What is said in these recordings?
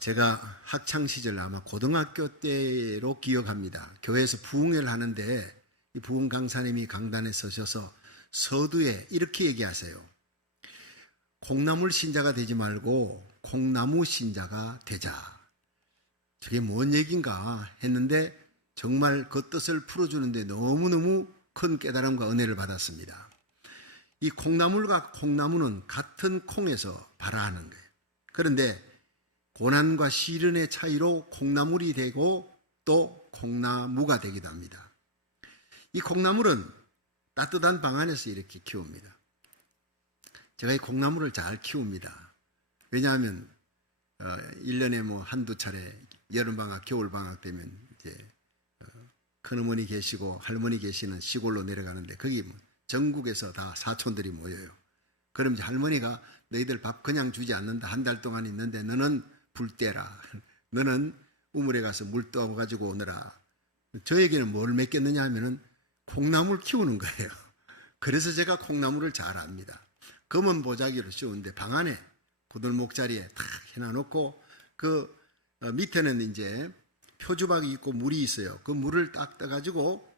제가 학창시절 아마 고등학교 때로 기억합니다. 교회에서 부흥회를 하는데 이 부흥 강사님이 강단에 서셔서 서두에 이렇게 얘기하세요. 콩나물 신자가 되지 말고 콩나무 신자가 되자. 저게 뭔 얘기인가 했는데 정말 그 뜻을 풀어주는데 너무너무 큰 깨달음과 은혜를 받았습니다. 이 콩나물과 콩나무는 같은 콩에서 발화하는 거예요. 그런데 고난과 시련의 차이로 콩나물이 되고 또 콩나무가 되기도 합니다. 이 콩나물은 따뜻한 방 안에서 이렇게 키웁니다. 제가 이 콩나물을 잘 키웁니다. 왜냐하면 1년에 뭐 한두 차례 여름방학, 겨울방학 되면 이제 큰어머니 계시고 할머니 계시는 시골로 내려가는데 거기 전국에서 다 사촌들이 모여요. 그럼 이제 할머니가 너희들 밥 그냥 주지 않는다. 한 달 동안 있는데 너는 불 떼라. 너는 우물에 가서 물 떠가지고 오너라. 저에게는 뭘 맡겼느냐 하면은 콩나물 키우는 거예요. 그래서 제가 콩나물을 잘 압니다. 검은 보자기로 씌우는데 방 안에 고들목 자리에 탁 해놔놓고 그 밑에는 이제 표주박이 있고 물이 있어요. 그 물을 딱 떠가지고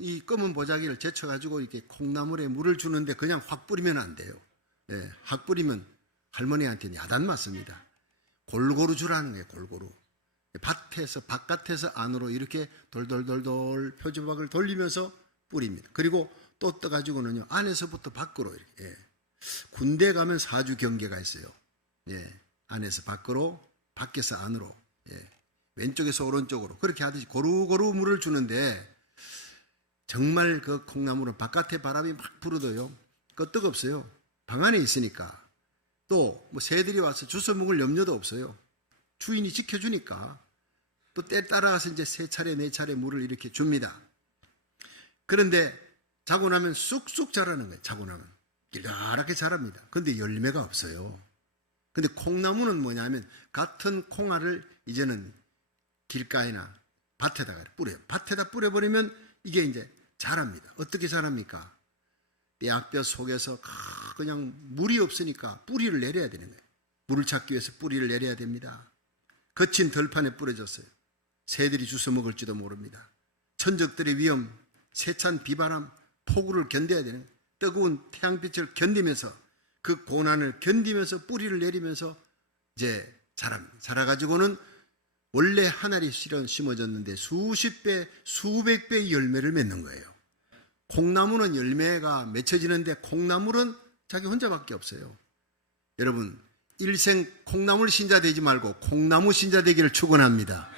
이 검은 보자기를 제쳐가지고 이렇게 콩나물에 물을 주는데 그냥 확 뿌리면 안 돼요. 예, 확 뿌리면 할머니한테는 야단 맞습니다. 골고루 주라는 거예요. 골고루. 밭에서 바깥에서 안으로 이렇게 돌돌돌돌 표주박을 돌리면서 뿌립니다. 그리고 또 떠가지고는요 안에서부터 밖으로 이렇게. 예. 군대 가면 사주 경계가 있어요. 예. 안에서 밖으로, 밖에서 안으로. 예. 왼쪽에서 오른쪽으로 그렇게 하듯이 고루고루 물을 주는데 정말 그 콩나물은 바깥에 바람이 막 불어도요 끄떡없어요. 방 안에 있으니까. 또 뭐 새들이 와서 주워 먹을 염려도 없어요. 주인이 지켜주니까. 또 때 따라가서 이제 세 차례 네 차례 물을 이렇게 줍니다. 그런데 자고 나면 쑥쑥 자라는 거예요. 자고 나면 길다랗게 자랍니다. 그런데 열매가 없어요. 근데 콩나무는 뭐냐면 같은 콩알을 이제는 길가에나 밭에다가 뿌려요. 밭에다 뿌려버리면 이게 이제 자랍니다. 어떻게 자랍니까? 떼약볕 속에서 그냥 물이 없으니까 뿌리를 내려야 되는 거예요. 물을 찾기 위해서 뿌리를 내려야 됩니다. 거친 들판에 뿌려졌어요. 새들이 주워 먹을지도 모릅니다. 천적들의 위험, 세찬 비바람, 폭우를 견뎌야 되는 거예요. 뜨거운 태양빛을 견디면서 그 고난을 견디면서 뿌리를 내리면서 이제 자랍니다. 자라가지고는 원래 한 알이 심어졌는데 수십 배, 수백 배의 열매를 맺는 거예요. 콩나무는 열매가 맺혀지는데 콩나물은 자기 혼자밖에 없어요. 여러분 일생 콩나물 신자 되지 말고 콩나무 신자 되기를 축원합니다.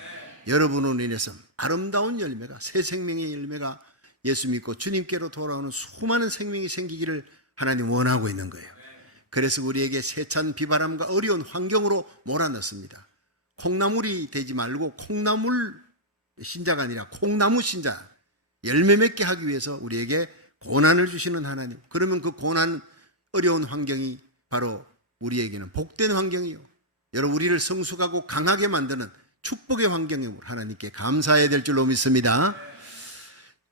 여러분으로 인해서 아름다운 열매가 새 생명의 열매가 예수 믿고 주님께로 돌아오는 수많은 생명이 생기기를 하나님 원하고 있는 거예요. 그래서 우리에게 세찬 비바람과 어려운 환경으로 몰아넣습니다. 콩나물이 되지 말고 콩나물 신자가 아니라 콩나무 신자 열매 맺게 하기 위해서 우리에게 고난을 주시는 하나님. 그러면 그 고난 어려운 환경이 바로 우리에게는 복된 환경이요. 여러분 우리를 성숙하고 강하게 만드는 축복의 환경이므로 하나님께 감사해야 될 줄로 믿습니다.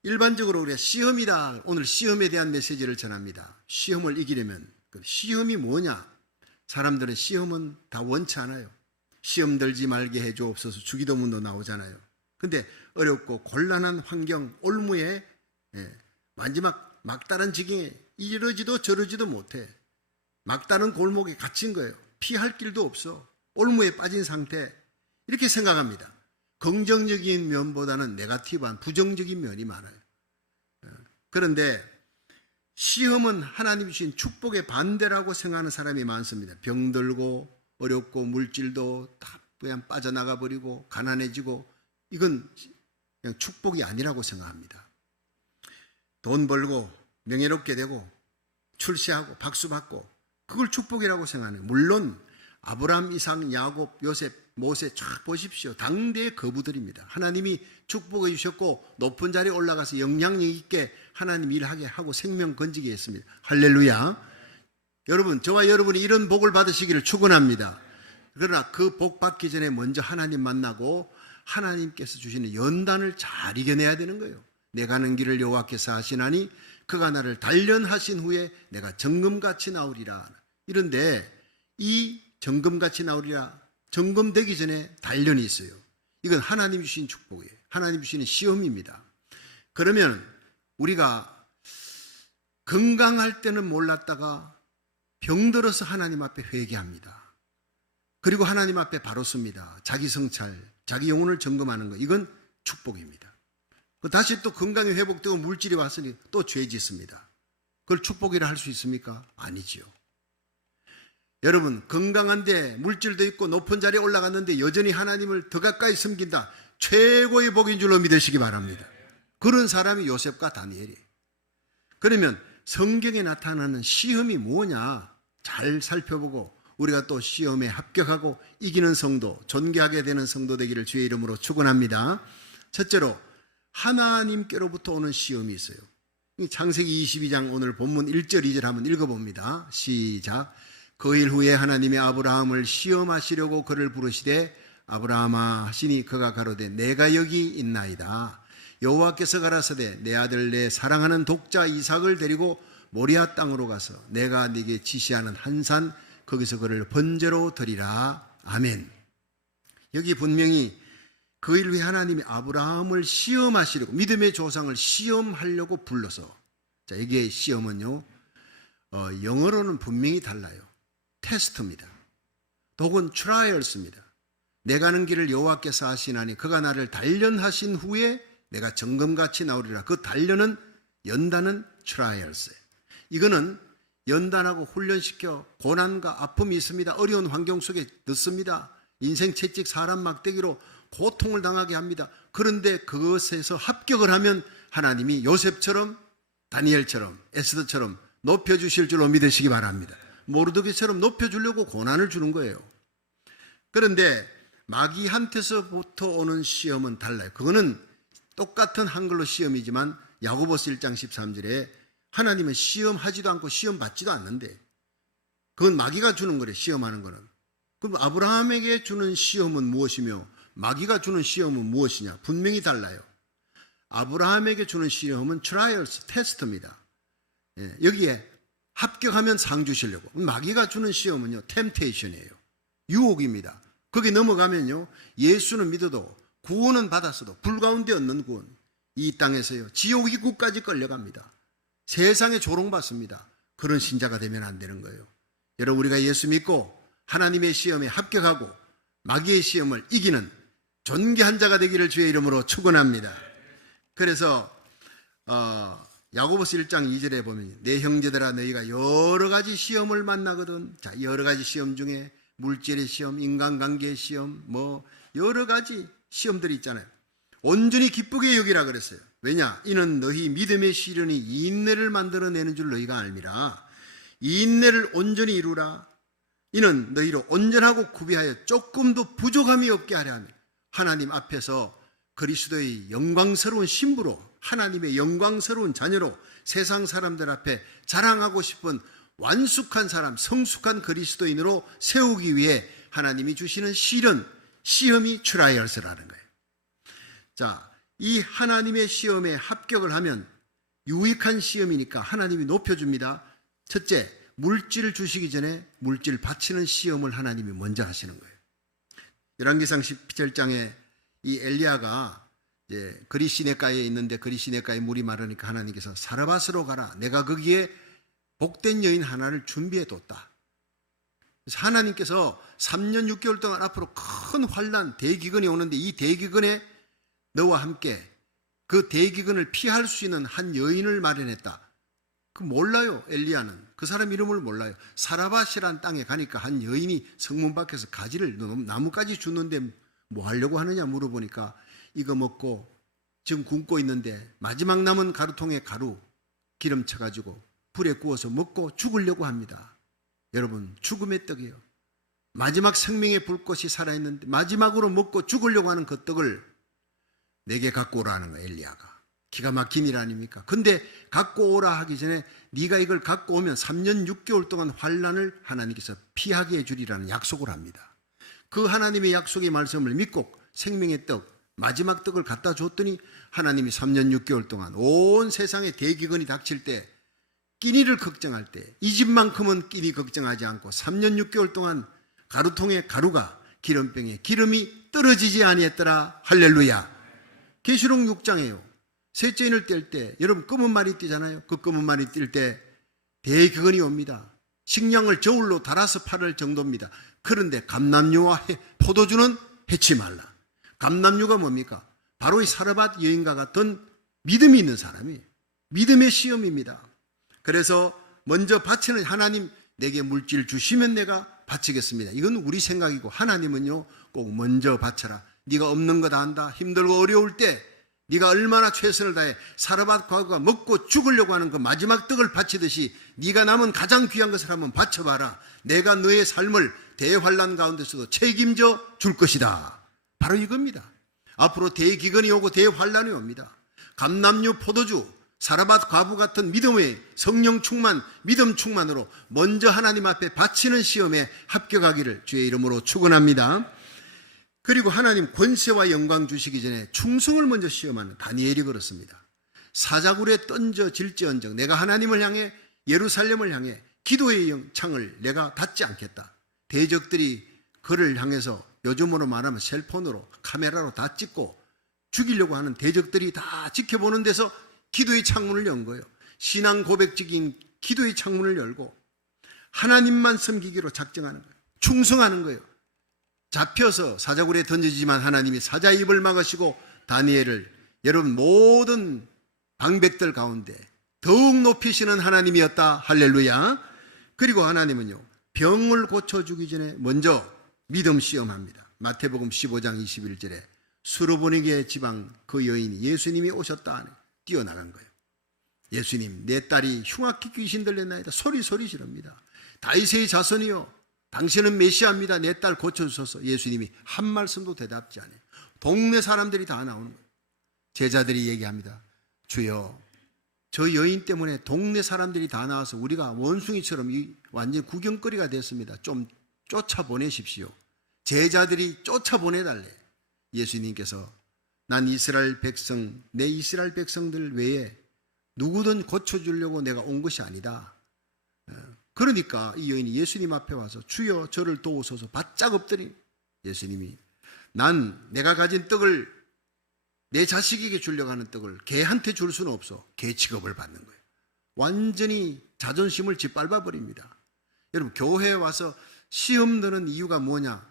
일반적으로 우리가 시험이다. 오늘 시험에 대한 메시지를 전합니다. 시험을 이기려면 시험이 뭐냐? 사람들은 시험은 다 원치 않아요. 시험 들지 말게 해주옵소서 주기도문도 나오잖아요. 근데 어렵고 곤란한 환경, 올무에 마지막 막다른 지경에 이러지도 저러지도 못해. 막다른 골목에 갇힌 거예요. 피할 길도 없어. 올무에 빠진 상태. 이렇게 생각합니다. 긍정적인 면보다는 네거티브한 부정적인 면이 많아요. 그런데 시험은 하나님이 주신 축복의 반대라고 생각하는 사람이 많습니다. 병들고 어렵고 물질도 다 그냥 빠져나가 버리고 가난해지고 이건 그냥 축복이 아니라고 생각합니다. 돈 벌고 명예롭게 되고 출세하고 박수 받고 그걸 축복이라고 생각하는. 물론 아브라함, 이삭, 야곱, 요셉, 모세 쫙 보십시오. 당대의 거부들입니다. 하나님이 축복해 주셨고 높은 자리에 올라가서 영향력 있게 하나님 일하게 하고 생명 건지게 했습니다. 할렐루야. 여러분 저와 여러분이 이런 복을 받으시기를 축원합니다. 그러나 그 복 받기 전에 먼저 하나님 만나고 하나님께서 주시는 연단을 잘 이겨내야 되는 거예요. 내 가는 길을 여호와께서 하시나니 그가 나를 단련하신 후에 내가 정금같이 나오리라. 이런데 이 정금같이 나오리라 점검되기 전에 단련이 있어요. 이건 하나님이 주신 축복이에요. 하나님이 주시는 시험입니다. 그러면 우리가 건강할 때는 몰랐다가 병들어서 하나님 앞에 회개합니다. 그리고 하나님 앞에 바로 섭니다. 자기 성찰, 자기 영혼을 점검하는 것, 이건 축복입니다. 다시 또 건강이 회복되고 물질이 왔으니 또 죄 짓습니다. 그걸 축복이라 할 수 있습니까? 아니지요. 여러분, 건강한데 물질도 있고 높은 자리에 올라갔는데 여전히 하나님을 더 가까이 섬긴다. 최고의 복인 줄로 믿으시기 바랍니다. 그런 사람이 요셉과 다니엘이에요. 그러면 성경에 나타나는 시험이 뭐냐 잘 살펴보고 우리가 또 시험에 합격하고 이기는 성도, 존귀하게 되는 성도 되기를 주의 이름으로 축원합니다. 첫째로 하나님께로부터 오는 시험이 있어요. 창세기 22장 오늘 본문 1절 2절 한번 읽어봅니다. 시작. 그 일 후에 하나님이 아브라함을 시험하시려고 그를 부르시되 아브라함아 하시니 그가 가로되 내가 여기 있나이다. 여호와께서 가라사대 내 아들 내 사랑하는 독자 이삭을 데리고 모리아 땅으로 가서 내가 네게 지시하는 한 산 거기서 그를 번제로 드리라. 아멘. 여기 분명히 그 일 후에 하나님이 아브라함을 시험하시려고, 믿음의 조상을 시험하려고 불러서, 자, 이게 시험은요 영어로는 분명히 달라요. 테스트입니다. 혹은 트라이얼스입니다. 내가 가는 길을 여호와께서 하시나니 그가 나를 단련하신 후에 내가 점검같이 나오리라. 그 단련은 연단은 트라이얼스예요. 이거는 연단하고 훈련시켜 고난과 아픔이 있습니다. 어려운 환경 속에 넣습니다. 인생 채찍 사람 막대기로 고통을 당하게 합니다. 그런데 그것에서 합격을 하면 하나님이 요셉처럼 다니엘처럼 에스더처럼 높여주실 줄로 믿으시기 바랍니다. 모르드게처럼 높여주려고 고난을 주는 거예요. 그런데 마귀한테서부터 오는 시험은 달라요. 그거는 똑같은 한글로 시험이지만 야고보서 1장 13절에 하나님은 시험하지도 않고 시험 받지도 않는데 그건 마귀가 주는 거래요. 시험하는 거는. 그럼 아브라함에게 주는 시험은 무엇이며 마귀가 주는 시험은 무엇이냐? 분명히 달라요. 아브라함에게 주는 시험은 트라이얼스, 테스트입니다. 여기에 합격하면 상 주시려고. 마귀가 주는 시험은요 템테이션이에요. 유혹입니다. 거기 넘어가면요 예수는 믿어도 구원은 받았어도 불 가운데 얻는 구원, 이 땅에서요 지옥 입구까지 끌려갑니다. 세상에 조롱받습니다. 그런 신자가 되면 안 되는 거예요. 여러분, 우리가 예수 믿고 하나님의 시험에 합격하고 마귀의 시험을 이기는 존귀한 자가 되기를 주의 이름으로 축원합니다. 그래서 야고보서 1장 2절에 보면 내 형제들아 너희가 여러 가지 시험을 만나거든. 자, 여러 가지 시험 중에 물질의 시험, 인간관계의 시험, 뭐 여러 가지 시험들이 있잖아요. 온전히 기쁘게 여기라 그랬어요. 왜냐? 이는 너희 믿음의 시련이 인내를 만들어내는 줄 너희가 알미라. 이 인내를 온전히 이루라. 이는 너희로 온전하고 구비하여 조금도 부족함이 없게 하려 하며 하나님 앞에서 그리스도의 영광스러운 신부로, 하나님의 영광스러운 자녀로 세상 사람들 앞에 자랑하고 싶은 완숙한 사람, 성숙한 그리스도인으로 세우기 위해 하나님이 주시는 시험이 트라이얼스라는 거예요. 자, 이 하나님의 시험에 합격을 하면 유익한 시험이니까 하나님이 높여줍니다. 첫째, 물질을 주시기 전에 물질 바치는 시험을 하나님이 먼저 하시는 거예요. 열왕기상 17장에 이 엘리야가 이제 그리 시내가에 있는데 그리 시내가에 물이 마르니까 하나님께서 사르밧으로 가라. 내가 거기에 복된 여인 하나를 준비해 뒀다. 그래서 하나님께서 3년 6개월 동안 앞으로 큰 환난, 대기근이 오는데 이 대기근에 너와 함께 그 대기근을 피할 수 있는 한 여인을 마련했다. 그 몰라요. 엘리야는 그 사람 이름을 몰라요. 사르밧이란 땅에 가니까 한 여인이 성문 밖에서 가지를, 나무까지 주는데 뭐 하려고 하느냐 물어보니까 이거 먹고 지금 굶고 있는데 마지막 남은 가루통에 가루 기름 쳐가지고 불에 구워서 먹고 죽으려고 합니다. 여러분, 죽음의 떡이에요. 마지막 생명의 불꽃이 살아있는데 마지막으로 먹고 죽으려고 하는 그 떡을 내게 갖고 오라는 거예요. 엘리야가. 기가 막힌 일 아닙니까? 근데 갖고 오라 하기 전에 네가 이걸 갖고 오면 3년 6개월 동안 환난을 하나님께서 피하게 해주리라는 약속을 합니다. 그 하나님의 약속의 말씀을 믿고 생명의 떡, 마지막 떡을 갖다 줬더니 하나님이 3년 6개월 동안 온 세상에 대기근이 닥칠 때, 끼니를 걱정할 때 이 집만큼은 끼니 걱정하지 않고 3년 6개월 동안 가루통에 가루가, 기름병에 기름이 떨어지지 아니했더라. 할렐루야. 계시록 6장에요. 셋째 인을 뗄 때 여러분 검은 말이 뛰잖아요. 그 검은 말이 뛸 때 대기근이 옵니다. 식량을 저울로 달아서 팔을 정도입니다. 그런데 감람류와 포도주는 해치 말라. 감람류가 뭡니까? 바로 이 사르밧 여인과 같은 믿음이 있는 사람이 믿음의 시험입니다. 그래서 먼저 바치는 하나님 내게 물질 주시면 내가 바치겠습니다. 이건 우리 생각이고 하나님은요 꼭 먼저 바쳐라. 네가 없는 거 다 안다. 힘들고 어려울 때 네가 얼마나 최선을 다해 사르밧 과부가 먹고 죽으려고 하는 그 마지막 떡을 바치듯이 네가 남은 가장 귀한 것을 한번 바쳐봐라. 내가 너의 삶을 대환란 가운데서도 책임져 줄 것이다. 바로 이겁니다. 앞으로 대기근이 오고 대환란이 옵니다. 감람류, 포도주, 사르밧 과부 같은 믿음의 성령 충만, 믿음 충만으로 먼저 하나님 앞에 바치는 시험에 합격하기를 주의 이름으로 축원합니다. 그리고 하나님 권세와 영광 주시기 전에 충성을 먼저 시험하는 다니엘이 그렇습니다. 사자굴에 던져질지언정 내가 하나님을 향해 예루살렘을 향해 기도의 창을 내가 닫지 않겠다. 대적들이 그를 향해서 요즘으로 말하면 셀폰으로 카메라로 다 찍고 죽이려고 하는 대적들이 다 지켜보는 데서 기도의 창문을 연 거예요. 신앙 고백적인 기도의 창문을 열고 하나님만 섬기기로 작정하는 거예요. 충성하는 거예요. 잡혀서 사자굴에 던져지지만 하나님이 사자의 입을 막으시고 다니엘을 여러분 모든 방백들 가운데 더욱 높이시는 하나님이었다. 할렐루야. 그리고 하나님은요 병을 고쳐주기 전에 먼저 믿음 시험합니다. 마태복음 15장 21절에 수르보니게 지방 그 여인이 예수님이 오셨다 하네 뛰어나간 거예요. 예수님 내 딸이 흉악히 귀신 들렸나이다. 소리 지릅니다. 다윗의 자손이요 당신은 메시아입니다. 내 딸 고쳐주소서. 예수님이 한 말씀도 대답지 않아요. 동네 사람들이 다 나오는 거예요. 제자들이 얘기합니다. 주여 저 여인 때문에 동네 사람들이 다 나와서 우리가 원숭이처럼 완전 구경거리가 됐습니다. 좀 쫓아보내십시오. 제자들이 쫓아보내달래. 예수님께서 난 이스라엘 백성, 내 이스라엘 백성들 외에 누구든 고쳐주려고 내가 온 것이 아니다. 그러니까 이 여인이 예수님 앞에 와서 주여 저를 도우소서 바짝 엎드린 예수님이 난 내가 가진 떡을 내 자식에게 주려고 하는 떡을 개한테 줄 수는 없어. 개 취급을 받는 거예요. 완전히 자존심을 짓밟아 버립니다. 여러분 교회에 와서 시험 드는 이유가 뭐냐?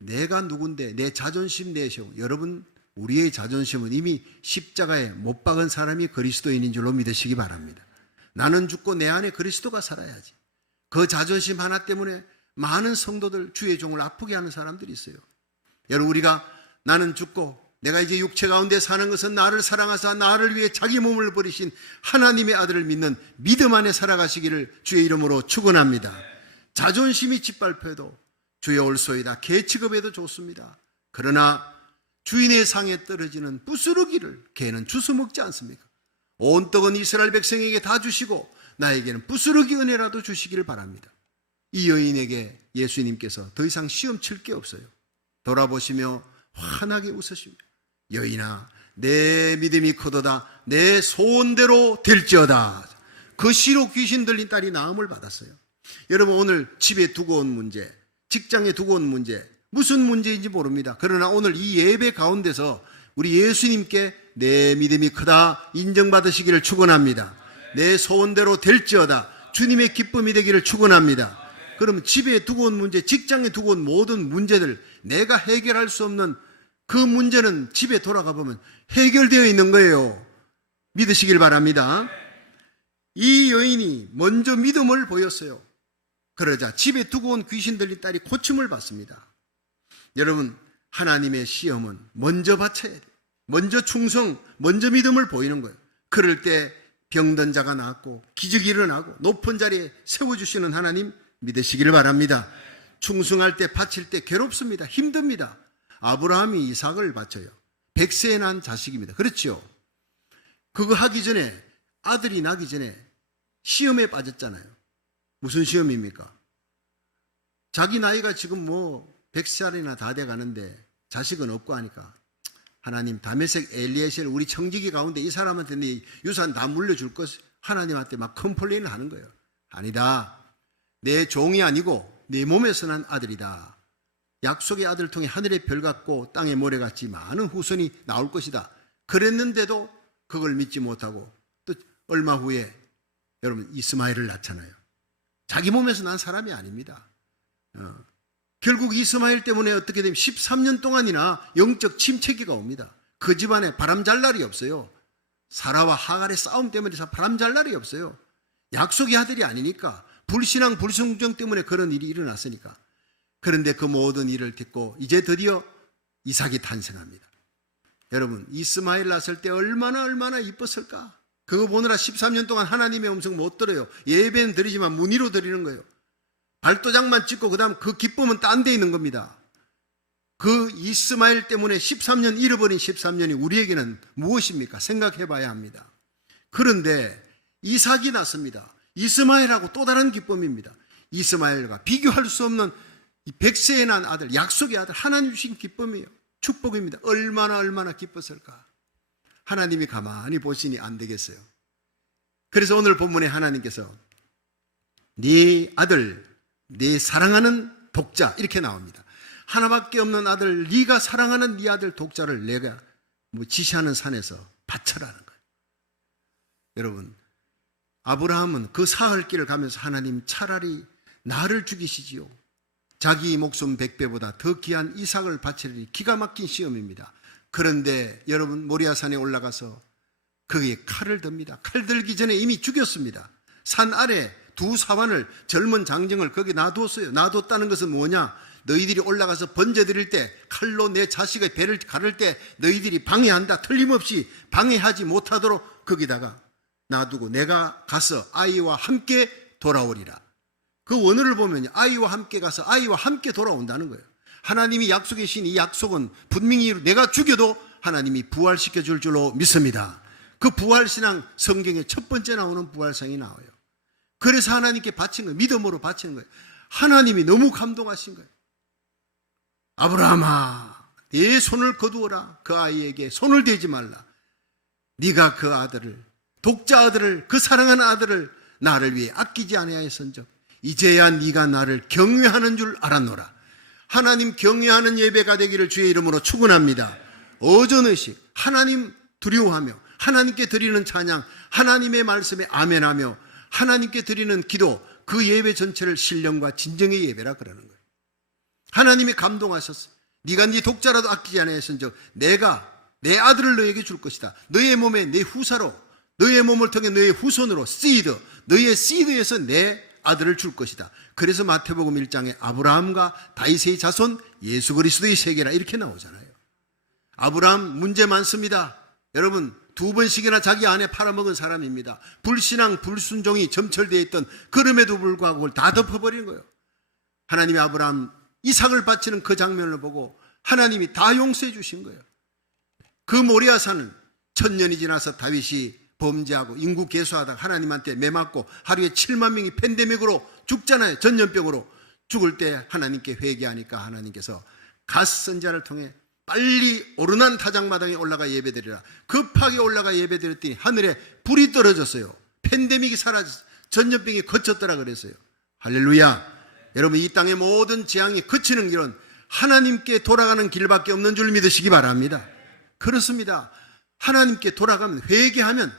내가 누군데 내 자존심 내세워. 여러분 우리의 자존심은 이미 십자가에 못 박은 사람이 그리스도인인 줄로 믿으시기 바랍니다. 나는 죽고 내 안에 그리스도가 살아야지. 그 자존심 하나 때문에 많은 성도들 주의 종을 아프게 하는 사람들이 있어요. 여러분 우리가 나는 죽고 내가 이제 육체 가운데 사는 것은 나를 사랑하사 나를 위해 자기 몸을 버리신 하나님의 아들을 믿는 믿음 안에 살아가시기를 주의 이름으로 축원합니다. 자존심이 짓밟혀도 주여 올소이다. 개 취급해도 좋습니다. 그러나 주인의 상에 떨어지는 부스러기를 개는 주워 먹지 않습니까? 온 떡은 이스라엘 백성에게 다 주시고 나에게는 부스러기 은혜라도 주시기를 바랍니다. 이 여인에게 예수님께서 더 이상 시험 칠 게 없어요. 돌아보시며 환하게 웃으시며 여인아 내 믿음이 크도다. 내 소원대로 될지어다. 그 시로 귀신 들린 딸이 나음을 받았어요. 여러분 오늘 집에 두고 온 문제, 직장에 두고 온 문제 무슨 문제인지 모릅니다. 그러나 오늘 이 예배 가운데서 우리 예수님께 내 믿음이 크다 인정받으시기를 축원합니다. 내 소원대로 될지어다. 주님의 기쁨이 되기를 축원합니다. 그러면 집에 두고 온 문제, 직장에 두고 온 모든 문제들 내가 해결할 수 없는 그 문제는 집에 돌아가 보면 해결되어 있는 거예요. 믿으시길 바랍니다. 이 여인이 먼저 믿음을 보였어요. 그러자 집에 두고 온 귀신 들린 딸이 고침을 받습니다. 여러분 하나님의 시험은 먼저 바쳐야 돼요. 먼저 충성, 먼저 믿음을 보이는 거예요. 그럴 때 병든 자가 낫고 기적이 일어나고 높은 자리에 세워주시는 하나님 믿으시기를 바랍니다. 충성할 때 바칠 때 괴롭습니다. 힘듭니다. 아브라함이 이삭을 바쳐요. 100세에 난 자식입니다. 그렇죠? 그거 하기 전에 아들이 나기 전에 시험에 빠졌잖아요. 무슨 시험입니까? 자기 나이가 지금 100살이나 다 돼가는데 자식은 없고 하니까 하나님 다메섹 엘리에셀 우리 청지기 가운데 이 사람한테 네 유산 다 물려줄 것 하나님한테 막 컴플레인을 하는 거예요. 아니다. 내 종이 아니고 내 몸에서 난 아들이다. 약속의 아들을 통해 하늘의 별 같고 땅의 모래같이 많은 후손이 나올 것이다. 그랬는데도 그걸 믿지 못하고 또 얼마 후에 여러분 이스마엘을 낳잖아요. 자기 몸에서 난 사람이 아닙니다. 결국 이스마엘 때문에 어떻게 되면 13년 동안이나 영적 침체기가 옵니다. 그 집안에 바람 잘 날이 없어요. 사라와 하갈의 싸움 때문에 바람 잘 날이 없어요. 약속의 아들이 아니니까, 불신앙 불순종 때문에 그런 일이 일어났으니까. 그런데 그 모든 일을 듣고 이제 드디어 이삭이 탄생합니다. 여러분, 이스마엘 낳았을 때 얼마나 이뻤을까? 그거 보느라 13년 동안 하나님의 음성 못 들어요. 예배는 드리지만 문의로 드리는 거예요. 발도장만 찍고 그다음 그 기쁨은 딴 데 있는 겁니다. 그 이스마엘 때문에 13년 잃어버린 13년이 우리에게는 무엇입니까? 생각해 봐야 합니다. 그런데 이삭이 났습니다. 이스마엘하고 또 다른 기쁨입니다. 이스마엘과 비교할 수 없는 이 100세에 난 아들, 약속의 아들, 하나님 주신 기쁨이에요. 축복입니다. 얼마나 기뻤을까? 하나님이 가만히 보시니 안 되겠어요. 그래서 오늘 본문에 하나님께서 네 아들, 네 사랑하는 독자, 이렇게 나옵니다. 하나밖에 없는 아들, 네가 사랑하는 네 아들 독자를 내가 지시하는 산에서 바쳐라는 거예요. 여러분, 아브라함은 그 사흘 길을 가면서 하나님 차라리 나를 죽이시지요. 자기 목숨 100배보다 더 귀한 이삭을 바치려니 기가 막힌 시험입니다. 그런데 여러분, 모리아산에 올라가서 거기에 칼을 듭니다. 칼 들기 전에 이미 죽였습니다. 산 아래 두 사환을, 젊은 장정을 거기 놔뒀어요. 놔뒀다는 것은 뭐냐? 너희들이 올라가서 번제드릴 때, 칼로 내 자식의 배를 가를 때 너희들이 방해한다. 틀림없이 방해하지 못하도록 거기다가 놔두고 내가 가서 아이와 함께 돌아오리라. 그 원어를 보면 아이와 함께 가서 아이와 함께 돌아온다는 거예요. 하나님이 약속해 주신 이 약속은 분명히 내가 죽여도 하나님이 부활시켜 줄 줄로 믿습니다. 그 부활신앙, 성경에 첫 번째 나오는 부활상이 나와요. 그래서 하나님께 바친 거예요. 믿음으로 바치는 거예요. 하나님이 너무 감동하신 거예요. 아브라함아, 내 손을 거두어라. 그 아이에게 손을 대지 말라. 네가 그 아들을, 독자 아들을, 그 사랑하는 아들을 나를 위해 아끼지 아니하였은즉 이제야 네가 나를 경외하는 줄 알았노라. 하나님 경외하는 예배가 되기를 주의 이름으로 축원합니다. 어전의식, 하나님 두려워하며 하나님께 드리는 찬양, 하나님의 말씀에 아멘하며 하나님께 드리는 기도, 그 예배 전체를 신령과 진정의 예배라 그러는 거예요. 하나님이 감동하셨어. 네가 네 독자라도 아끼지 아니하였은즉 내가 내 아들을 너에게 줄 것이다. 너의 몸에 내 후사로, 너의 몸을 통해 너의 후손으로, 시드, 너의 시드에서 내 아들을 줄 것이다. 그래서 마태복음 1장에 아브라함과 다윗의 자손 예수 그리스도의 세계라 이렇게 나오잖아요. 아브라함 문제 많습니다. 여러분, 2번씩이나 자기 아내 팔아먹은 사람입니다. 불신앙, 불순종이 점철되어 있던, 그럼에도 불구하고 그걸 다 덮어버린 거예요. 하나님이 아브라함 이삭을 바치는 그 장면을 보고 하나님이 다 용서해 주신 거예요. 그 모리아산은 1000년이 지나서 다윗이 범죄하고 인구 개수하다가 하나님한테 매맞고 하루에 7만 명이 팬데믹으로 죽잖아요. 전염병으로 죽을 때 하나님께 회개하니까 하나님께서 갓 선지자를 통해 빨리 오르난 타작마당에 올라가 예배드리라. 급하게 올라가 예배드렸더니 하늘에 불이 떨어졌어요. 팬데믹이 사라졌어요. 전염병이 그쳤더라 그랬어요. 할렐루야. 여러분, 이 땅의 모든 재앙이 그치는 길은 하나님께 돌아가는 길밖에 없는 줄 믿으시기 바랍니다. 그렇습니다. 하나님께 돌아가면, 회개하면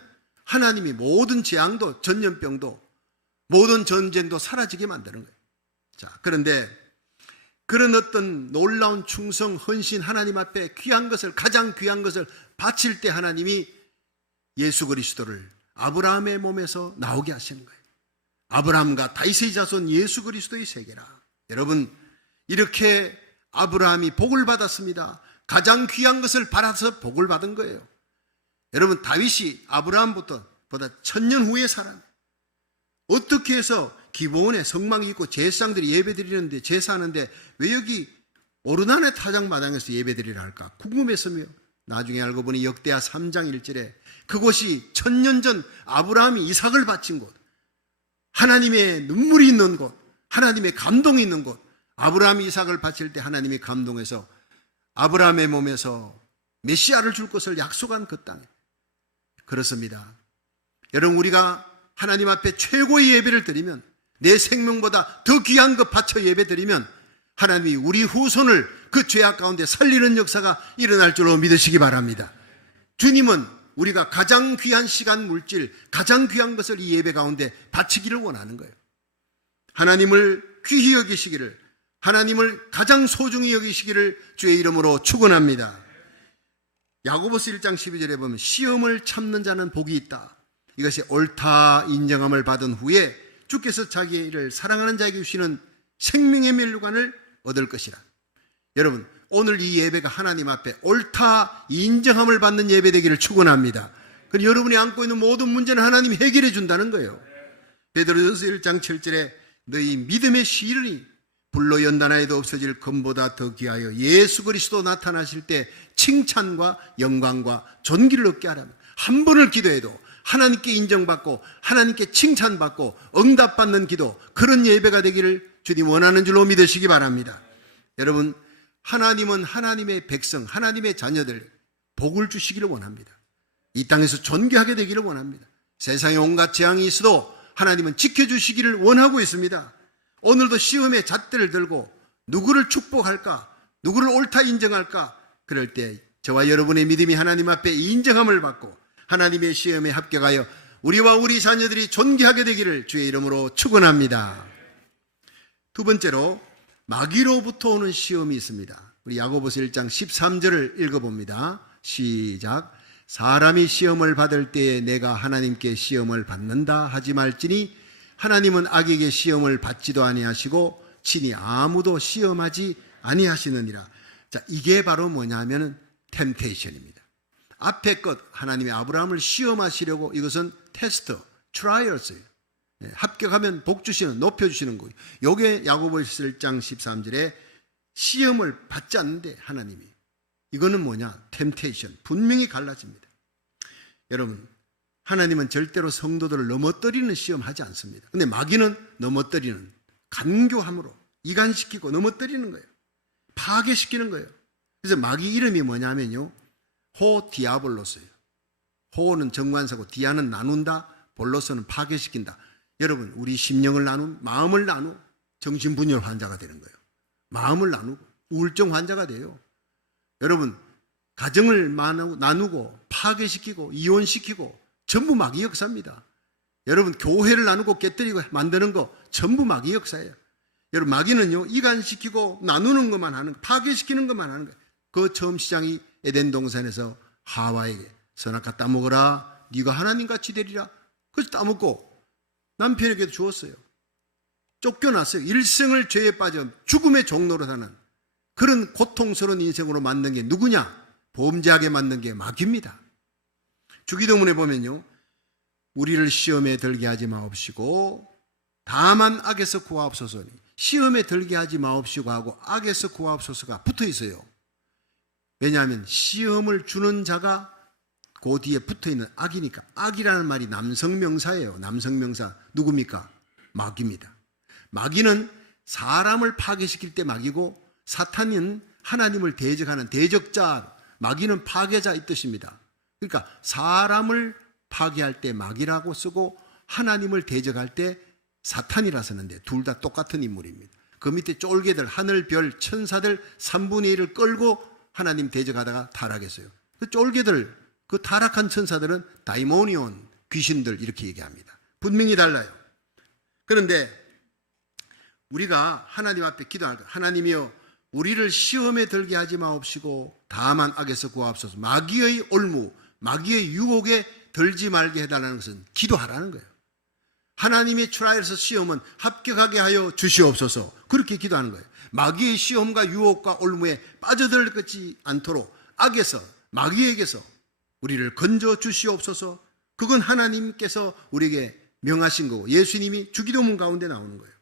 하나님이 모든 재앙도, 전염병도, 모든 전쟁도 사라지게 만드는 거예요. 자, 그런데 그런 어떤 놀라운 충성, 헌신, 하나님 앞에 귀한 것을, 가장 귀한 것을 바칠 때 하나님이 예수 그리스도를 아브라함의 몸에서 나오게 하시는 거예요. 아브라함과 다윗의 자손 예수 그리스도의 세계라. 여러분, 이렇게 아브라함이 복을 받았습니다. 가장 귀한 것을 받아서 복을 받은 거예요. 여러분, 다윗이 아브라함보다 1000년 후의 사람. 어떻게 해서 기브온에 성막이 있고 제사장들이 예배드리는데, 제사하는데 왜 여기 오르난의 타작마당에서 예배드리라 할까 궁금했으며, 나중에 알고 보니 역대하 3장 1절에 그곳이 1000년 전 아브라함이 이삭을 바친 곳, 하나님의 눈물이 있는 곳, 하나님의 감동이 있는 곳, 아브라함이 이삭을 바칠 때 하나님이 감동해서 아브라함의 몸에서 메시아를 줄 것을 약속한 그 땅에. 그렇습니다. 여러분, 우리가 하나님 앞에 최고의 예배를 드리면, 내 생명보다 더 귀한 것 바쳐 예배 드리면 하나님이 우리 후손을 그 죄악 가운데 살리는 역사가 일어날 줄로 믿으시기 바랍니다. 주님은 우리가 가장 귀한 시간 물질, 가장 귀한 것을 이 예배 가운데 바치기를 원하는 거예요. 하나님을 귀히 여기시기를, 하나님을 가장 소중히 여기시기를 주의 이름으로 축원합니다. 야고보서 1장 12절에 보면 시험을 참는 자는 복이 있다. 이것이 옳다 인정함을 받은 후에 주께서 자기를 사랑하는 자에게 주시는 생명의 멸류관을 얻을 것이라. 여러분, 오늘 이 예배가 하나님 앞에 옳다 인정함을 받는 예배 되기를 축원합니다. 그리고 여러분이 안고 있는 모든 문제는 하나님이 해결해 준다는 거예요. 베드로전서 1장 7절에 너희 믿음의 시련이 불로 연단하여도 없어질 금보다 더 귀하여 예수 그리스도 나타나실 때 칭찬과 영광과 존귀를 얻게 하라면, 한 번을 기도해도 하나님께 인정받고 하나님께 칭찬받고 응답받는 기도, 그런 예배가 되기를 주님 원하는 줄로 믿으시기 바랍니다. 여러분, 하나님은 하나님의 백성, 하나님의 자녀들 복을 주시기를 원합니다. 이 땅에서 존귀하게 되기를 원합니다. 세상에 온갖 재앙이 있어도 하나님은 지켜주시기를 원하고 있습니다. 오늘도 시험의 잣대를 들고 누구를 축복할까, 누구를 옳다 인정할까, 그럴 때 저와 여러분의 믿음이 하나님 앞에 인정함을 받고 하나님의 시험에 합격하여 우리와 우리 자녀들이 존귀하게 되기를 주의 이름으로 축원합니다. 두 번째로 마귀로부터 오는 시험이 있습니다. 우리 야고보서 1장 13절을 읽어봅니다. 시작. 사람이 시험을 받을 때에 내가 하나님께 시험을 받는다 하지 말지니 하나님은 악에게 시험을 받지도 아니하시고 친히 아무도 시험하지 아니하시느니라. 자, 이게 바로 뭐냐면 템테이션입니다. 앞에 것, 하나님이 아브라함을 시험하시려고, 이것은 테스트, 트라이얼스예요. 합격하면 복 주시는, 높여주시는 거예요. 요게 야고보서 1장 13절에 시험을 받지 않는데 하나님이, 이거는 뭐냐? 템테이션, 분명히 갈라집니다. 여러분, 하나님은 절대로 성도들을 넘어뜨리는 시험하지 않습니다. 근데 마귀는 넘어뜨리는, 간교함으로 이간시키고 넘어뜨리는 거예요. 파괴시키는 거예요. 그래서 마귀 이름이 뭐냐면요, 호 디아볼로스예요. 호는 정관사고 디아는 나눈다, 볼로스는 파괴시킨다. 여러분, 우리 심령을 나눈, 마음을 나누고 정신분열 환자가 되는 거예요. 마음을 나누고 우울증 환자가 돼요. 여러분, 가정을 나누고 파괴시키고 이혼시키고 전부 마귀 역사입니다. 여러분, 교회를 나누고 깨뜨리고 만드는 거 전부 마귀 역사예요. 여러분, 마귀는요, 이간시키고 나누는 것만 하는, 파괴시키는 것만 하는 거예요. 그 처음 시장이 에덴 동산에서 하와에게 선악과 따먹어라, 네가 하나님같이 되리라. 그래서 따먹고 남편에게도 주었어요. 쫓겨났어요. 일생을 죄에 빠져 죽음의 종로로 사는 그런 고통스러운 인생으로 만든 게 누구냐? 범죄하게 만든 게 마귀입니다. 주기도문에 보면요, 우리를 시험에 들게 하지 마옵시고 다만 악에서 구하옵소서니, 시험에 들게 하지 마옵시고 하고 악에서 구하옵소서가 붙어 있어요. 왜냐하면 시험을 주는 자가 그 뒤에 붙어 있는 악이니까. 악이라는 말이 남성명사예요. 남성명사. 누굽니까? 마귀입니다. 마귀는 사람을 파괴시킬 때 마귀고, 사탄은 하나님을 대적하는 대적자, 마귀는 파괴자 이 뜻입니다. 그러니까 사람을 파괴할 때 마귀라고 쓰고 하나님을 대적할 때 사탄이라 쓰는데 둘 다 똑같은 인물입니다. 그 밑에 쫄개들, 하늘, 별, 천사들 3분의 1을 끌고 하나님 대적하다가 타락했어요. 그 쫄개들, 그 타락한 천사들은 다이모니온, 귀신들 이렇게 얘기합니다. 분명히 달라요. 그런데 우리가 하나님 앞에 기도할 때, 하나님이여 우리를 시험에 들게 하지 마옵시고 다만 악에서 구하옵소서. 마귀의 올무, 마귀의 유혹에 들지 말게 해달라는 것은 기도하라는 거예요. 하나님의 트라이얼에서 시험은 합격하게 하여 주시옵소서. 그렇게 기도하는 거예요. 마귀의 시험과 유혹과 올무에 빠져들지 않도록 악에서, 마귀에게서 우리를 건져 주시옵소서. 그건 하나님께서 우리에게 명하신 거고 예수님이 주기도문 가운데 나오는 거예요.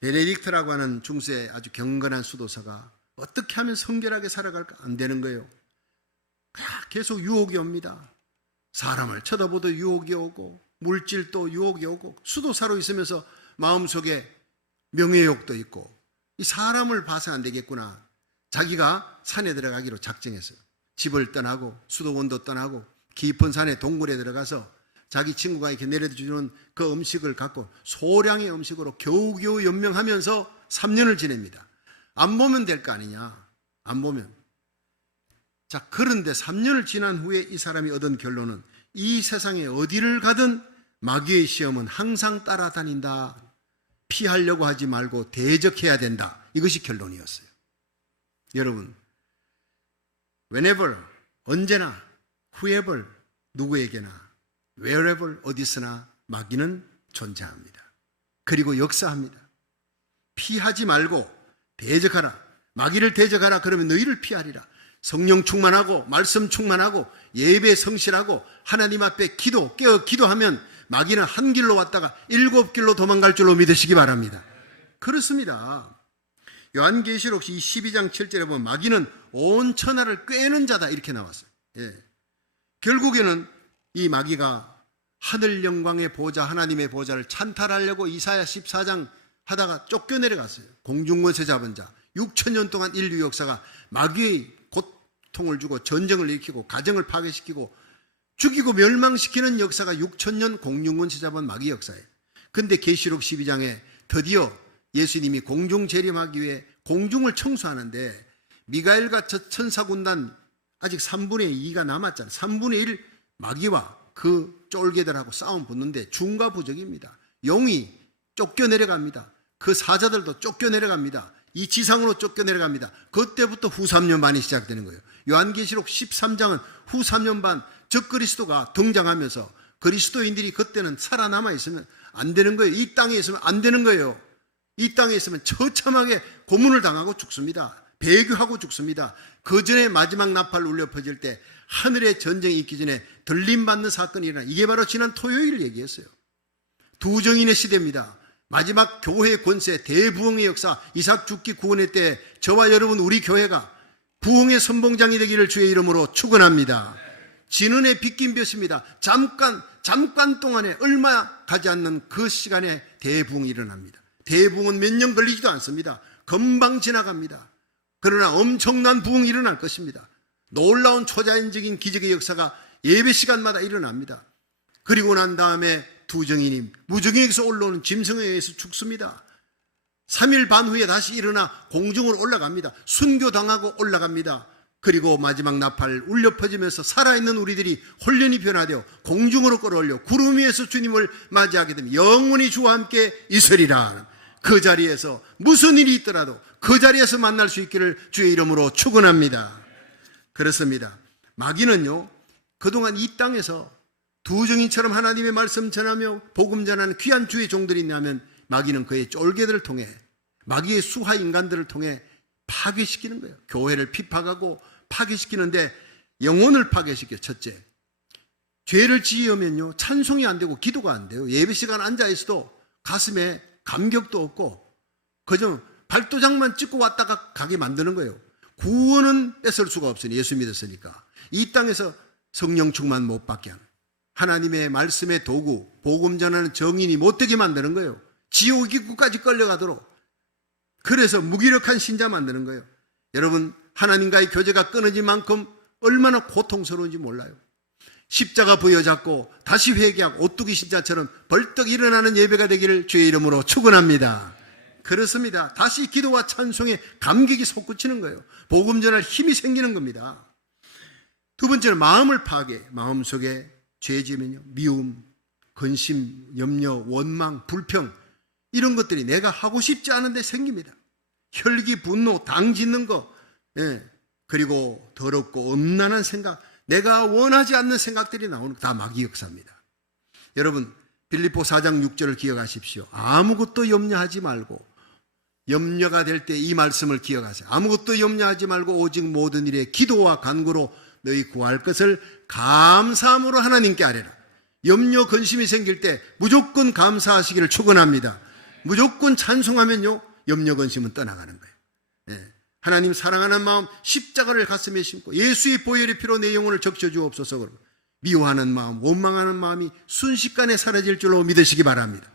베네딕트라고 하는 중세 아주 경건한 수도사가 어떻게 하면 성결하게 살아갈까 안 되는 거예요. 계속 유혹이 옵니다. 사람을 쳐다보도 유혹이 오고 물질도 유혹이 오고, 수도사로 있으면서 마음속에 명예욕도 있고, 이 사람을 봐서 안 되겠구나. 자기가 산에 들어가기로 작정했어요. 집을 떠나고 수도원도 떠나고 깊은 산에 동굴에 들어가서 자기 친구가 이렇게 내려주는 그 음식을 갖고 소량의 음식으로 겨우겨우 연명하면서 3년을 지냅니다. 안 보면 될 거 아니냐. 안 보면. 자, 그런데 3년을 지난 후에 이 사람이 얻은 결론은 이 세상에 어디를 가든 마귀의 시험은 항상 따라다닌다. 피하려고 하지 말고 대적해야 된다. 이것이 결론이었어요. 여러분, whenever, 언제나, whoever, 누구에게나, wherever, 어디서나 마귀는 존재합니다. 그리고 역사합니다. 피하지 말고 대적하라. 마귀를 대적하라. 그러면 너희를 피하리라. 성령 충만하고 말씀 충만하고 예배 성실하고 하나님 앞에 깨어 기도하면 마귀는 한 길로 왔다가 7길로 도망갈 줄로 믿으시기 바랍니다. 그렇습니다. 요한계시록 12장 7절에 보면 마귀는 온 천하를 꿰는 자다 이렇게 나왔어요. 예. 결국에는 이 마귀가 하늘 영광의 보좌, 하나님의 보좌를 찬탈하려고 이사야 14장 하다가 쫓겨내려갔어요. 공중권세 잡은 자. 6,000년 동안 인류 역사가 마귀의 고통을 주고 전쟁을 일으키고 가정을 파괴시키고 죽이고 멸망시키는 역사가 6,000년 공중권세 잡은 마귀 역사예요. 근데 계시록 12장에 드디어 예수님이 공중 재림하기 위해 공중을 청소하는데 미가엘과 천사군단 아직 3분의 2가 남았잖아요. 3분의 1 마귀와 그 쫄개들하고 싸움 붙는데 중과부적입니다. 용이 쫓겨내려갑니다. 그 사자들도 쫓겨내려갑니다. 이 지상으로 쫓겨내려갑니다. 그때부터 후 3년 반이 시작되는 거예요. 요한계시록 13장은 후 3년 반 적그리스도가 등장하면서 그리스도인들이 그때는 살아남아 있으면 안 되는 거예요. 이 땅에 있으면 안 되는 거예요. 이 땅에 있으면 처참하게 고문을 당하고 죽습니다. 배교하고 죽습니다. 그 전에 마지막 나팔 울려 퍼질 때 하늘의 전쟁이 있기 전에 들림받는 사건이 일어나. 이게 바로 지난 토요일 얘기였어요. 두 정인의 시대입니다. 마지막 교회의 권세, 대부흥의 역사, 이삭 죽기 구원의 때 저와 여러분 우리 교회가 부흥의 선봉장이 되기를 주의 이름으로 축원합니다. 진은의 빗긴 볕입니다. 잠깐 동안에 얼마 가지 않는 그 시간에 대부흥이 일어납니다. 대부흥은 몇 년 걸리지도 않습니다. 금방 지나갑니다. 그러나 엄청난 부흥이 일어날 것입니다. 놀라운 초자연적인 기적의 역사가 예배 시간마다 일어납니다. 그리고 난 다음에 두 정인이 무정에서 올라오는 짐승에 의해서 죽습니다. 3일 반 후에 다시 일어나 공중으로 올라갑니다. 순교당하고 올라갑니다. 그리고 마지막 나팔 울려 퍼지면서 살아있는 우리들이 혼련히 변화되어 공중으로 끌어올려 구름 위에서 주님을 맞이하게 되면 영원히 주와 함께 있으리라. 그 자리에서 무슨 일이 있더라도 그 자리에서 만날 수 있기를 주의 이름으로 축원합니다. 그렇습니다. 마귀는요, 그동안 이 땅에서 두 정인처럼 하나님의 말씀 전하며 복음 전하는 귀한 주의 종들이 있냐면 마귀는 그의 쫄개들을 통해 마귀의 수하 인간들을 통해 파괴시키는 거예요. 교회를 핍박하고 파괴시키는데 영혼을 파괴시켜. 첫째, 죄를 지으면요 찬송이 안 되고 기도가 안 돼요. 예배 시간 앉아 있어도 가슴에 감격도 없고 그저 발도장만 찍고 왔다가 가게 만드는 거예요. 구원은 뺏을 수가 없으니 예수 믿었으니까. 이 땅에서 성령 충만 못 받게 하는 하나님의 말씀의 도구, 복음 전하는 정인이 못되게 만드는 거예요. 지옥 입구까지 끌려가도록. 그래서 무기력한 신자 만드는 거예요. 여러분, 하나님과의 교제가 끊어진 만큼 얼마나 고통스러운지 몰라요. 십자가 부여잡고 다시 회개하고 오뚜기 십자처럼 벌떡 일어나는 예배가 되기를 주의 이름으로 축원합니다. 그렇습니다. 다시 기도와 찬송에 감격이 솟구치는 거예요. 복음 전할 힘이 생기는 겁니다. 두 번째는 마음을 파괴. 마음속에 죄지면요 미움, 근심, 염려, 원망, 불평 이런 것들이 내가 하고 싶지 않은데 생깁니다. 혈기, 분노, 당짓는 거, 그리고 더럽고 음란한 생각, 내가 원하지 않는 생각들이 나오는 다 마귀 역사입니다. 여러분, 빌립보 4장 6절을 기억하십시오. 아무것도 염려하지 말고, 염려가 될 때 이 말씀을 기억하세요. 아무것도 염려하지 말고 오직 모든 일에 기도와 간구로 너희 구할 것을 감사함으로 하나님께 아뢰라. 염려, 근심이 생길 때 무조건 감사하시기를 축원합니다. 무조건 찬송하면요 염려, 근심은 떠나가는 거예요. 하나님 사랑하는 마음, 십자가를 가슴에 심고 예수의 보혈의 피로 내 영혼을 적셔주옵소서. 그러고 미워하는 마음, 원망하는 마음이 순식간에 사라질 줄로 믿으시기 바랍니다.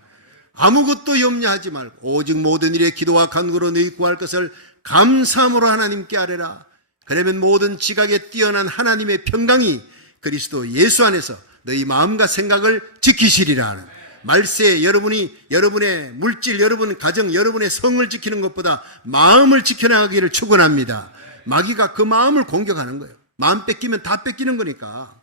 아무것도 염려하지 말고 오직 모든 일에 기도와 간구로 너희 구할 것을 감사함으로 하나님께 아뢰라. 그러면 모든 지각에 뛰어난 하나님의 평강이 그리스도 예수 안에서 너희 마음과 생각을 지키시리라. 말세, 여러분의 물질, 여러분 가정, 여러분의 성을 지키는 것보다 마음을 지켜나가기를 축원합니다. 마귀가 그 마음을 공격하는 거예요. 마음 뺏기면 다 뺏기는 거니까.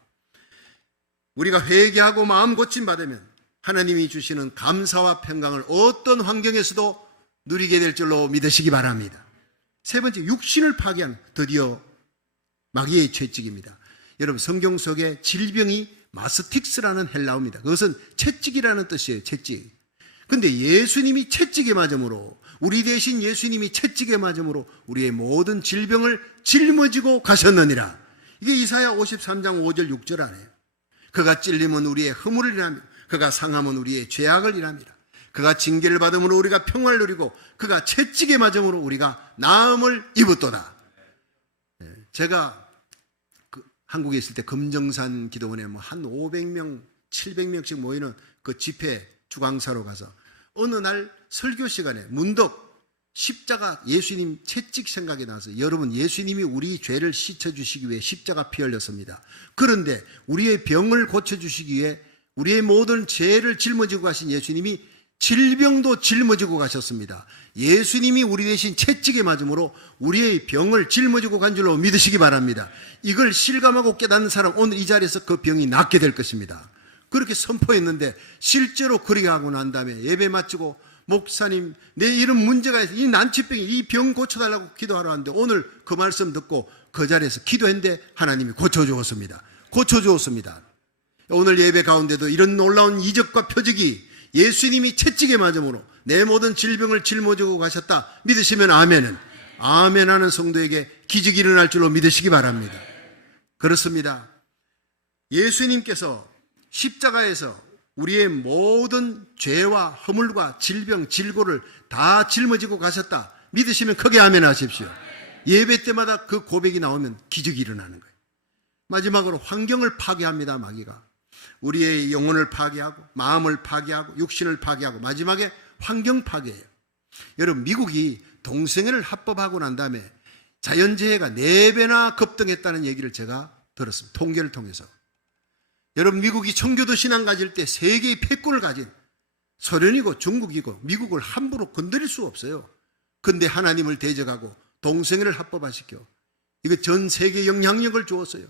우리가 회개하고 마음 고침 받으면 하나님이 주시는 감사와 평강을 어떤 환경에서도 누리게 될 줄로 믿으시기 바랍니다. 세 번째, 육신을 파괴한 드디어 마귀의 채찍입니다. 여러분, 성경 속에 질병이 마스틱스라는 헬라어입니다. 그것은 채찍이라는 뜻이에요. 채찍. 근데 예수님이 채찍에 맞음으로, 우리 대신 예수님이 채찍에 맞음으로 우리의 모든 질병을 짊어지고 가셨느니라. 이게 이사야 53장 5절 6절 아니에요. 그가 찔림은 우리의 허물을 일하며 그가 상함은 우리의 죄악을 일합니다. 그가 징계를 받음으로 우리가 평화를 누리고 그가 채찍에 맞음으로 우리가 나음을 입었도다. 제가 한국에 있을 때 금정산 기도원에 한 500명, 700명씩 모이는 그 집회 주강사로 가서 어느 날 설교 시간에 문득 십자가, 예수님 채찍 생각이 나서, 여러분, 예수님이 우리 죄를 씻어주시기 위해 십자가 피 흘렸습니다. 그런데 우리의 병을 고쳐주시기 위해 우리의 모든 죄를 짊어지고 가신 예수님이 질병도 짊어지고 가셨습니다. 예수님이 우리 대신 채찍에 맞음으로 우리의 병을 짊어지고 간 줄로 믿으시기 바랍니다. 이걸 실감하고 깨닫는 사람, 오늘 이 자리에서 그 병이 낫게 될 것입니다. 그렇게 선포했는데 실제로 그렇게 하고 난 다음에 예배 마치고, 목사님, 내 이런 문제가 있어, 이 난치병이, 이 병 고쳐달라고 기도하러 왔는데 오늘 그 말씀 듣고 그 자리에서 기도했는데 하나님이 고쳐주었습니다. 고쳐주었습니다. 오늘 예배 가운데도 이런 놀라운 이적과 표적이 예수님이 채찍에 맞음으로 내 모든 질병을 짊어지고 가셨다 믿으시면 아멘은, 아멘하는 성도에게 기적이 일어날 줄로 믿으시기 바랍니다. 그렇습니다. 예수님께서 십자가에서 우리의 모든 죄와 허물과 질병, 질고를 다 짊어지고 가셨다 믿으시면 크게 아멘 하십시오. 예배 때마다 그 고백이 나오면 기적이 일어나는 거예요. 마지막으로 환경을 파괴합니다. 마귀가 우리의 영혼을 파괴하고 마음을 파괴하고 육신을 파괴하고 마지막에 환경 파괴예요. 여러분, 미국이 동성애를 합법하고 난 다음에 자연재해가 4배나 급등했다는 얘기를 제가 들었습니다. 통계를 통해서. 여러분, 미국이 청교도 신앙 가질 때 세계의 패권을 가진 소련이고 중국이고 미국을 함부로 건드릴 수 없어요. 근데 하나님을 대적하고 동성애를 합법화시켜 이거 전 세계에 영향력을 주었어요.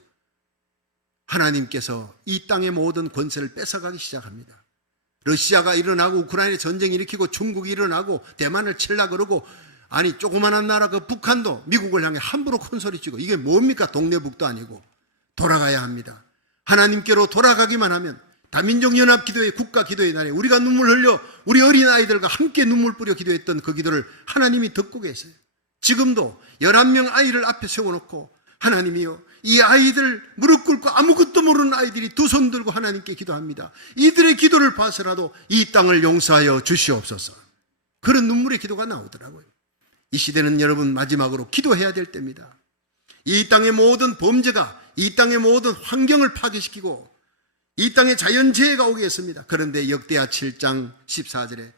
하나님께서 이 땅의 모든 권세를 뺏어가기 시작합니다. 러시아가 일어나고 우크라이나 전쟁 일으키고 중국이 일어나고 대만을 칠려고 그러고, 아니 조그만한 나라 그 북한도 미국을 향해 함부로 큰 소리치고, 이게 뭡니까? 동네북도 아니고. 돌아가야 합니다. 하나님께로 돌아가기만 하면 다민족 연합 기도회, 국가 기도의 날에 우리가 눈물 흘려 우리 어린아이들과 함께 눈물 뿌려 기도했던 그 기도를 하나님이 듣고 계세요. 지금도 11명 아이를 앞에 세워놓고, 하나님이요, 이 아이들 무릎 꿇고 아무것도 모르는 아이들이 두 손 들고 하나님께 기도합니다. 이들의 기도를 봐서라도 이 땅을 용서하여 주시옵소서. 그런 눈물의 기도가 나오더라고요. 이 시대는 여러분 마지막으로 기도해야 될 때입니다. 이 땅의 모든 범죄가 이 땅의 모든 환경을 파괴시키고 이 땅에 자연재해가 오겠습니다. 그런데 역대하 7장 14절에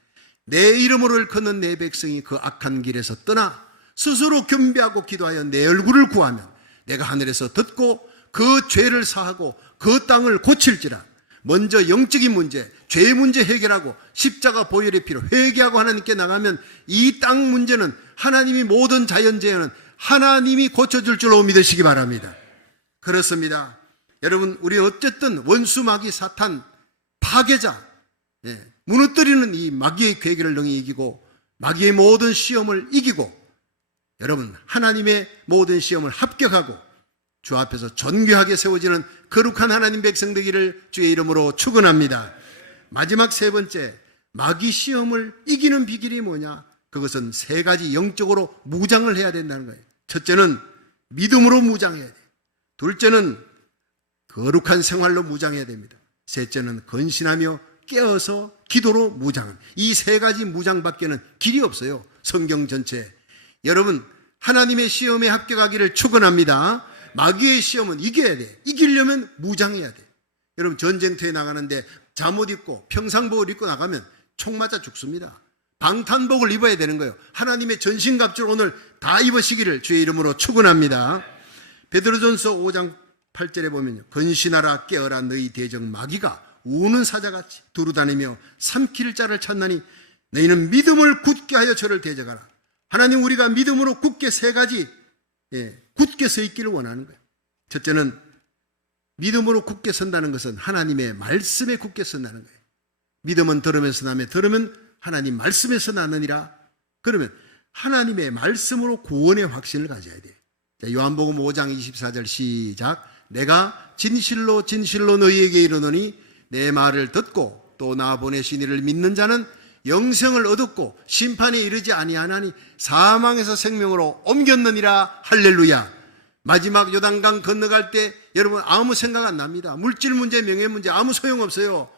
내 이름으로 일컫는 내 백성이 그 악한 길에서 떠나 스스로 겸비하고 기도하여 내 얼굴을 구하면 내가 하늘에서 듣고 그 죄를 사하고 그 땅을 고칠지라. 먼저 영적인 문제, 죄 문제 해결하고 십자가 보혈의 피로 회개하고 하나님께 나가면 이 땅 문제는, 하나님이 모든 자연재해는 하나님이 고쳐줄 줄로 믿으시기 바랍니다. 그렇습니다. 여러분, 우리 어쨌든 원수 마귀 사탄 파괴자, 무너뜨리는 이 마귀의 괴계를 능히 이기고 마귀의 모든 시험을 이기고 여러분 하나님의 모든 시험을 합격하고 주 앞에서 존귀하게 세워지는 거룩한 하나님 백성 되기를 주의 이름으로 축원합니다. 마지막 세 번째, 마귀 시험을 이기는 비결이 뭐냐? 그것은 세 가지 영적으로 무장을 해야 된다는 거예요. 첫째는 믿음으로 무장해야 돼요. 둘째는 거룩한 생활로 무장해야 됩니다. 셋째는 건신하며 깨어서 기도로 무장은. 이 세 가지 무장밖에는 길이 없어요. 성경 전체에. 여러분, 하나님의 시험에 합격하기를 축원합니다. 마귀의 시험은 이겨야 돼. 이기려면 무장해야 돼. 여러분, 전쟁터에 나가는데 잠옷 입고 평상복을 입고 나가면 총 맞아 죽습니다. 방탄복을 입어야 되는 거예요. 하나님의 전신갑주를 오늘 다 입으시기를 주의 이름으로 축원합니다. 베드로전서 5장 8절에 보면요, 건신하라 깨어라 너희 대적 마귀가 우는 사자같이 두루다니며 삼킬 자를 찾나니 너희는 믿음을 굳게 하여 저를 대적하라. 하나님, 우리가 믿음으로 굳게 세 가지 굳게 서 있기를 원하는 거예요. 첫째는 믿음으로 굳게 선다는 것은 하나님의 말씀에 굳게 선다는 거예요. 믿음은 들으면서 나며 들으면 하나님 말씀에서 나느니라. 그러면 하나님의 말씀으로 구원의 확신을 가져야 돼요. 자, 요한복음 5장 24절 시작. 내가 진실로 진실로 너희에게 이르노니 내 말을 듣고 또 나 보내신 이를 믿는 자는 영생을 얻었고 심판에 이르지 아니하나니 사망에서 생명으로 옮겼느니라. 할렐루야. 마지막 요단강 건너갈 때 여러분 아무 생각 안 납니다. 물질 문제, 명예 문제 아무 소용없어요.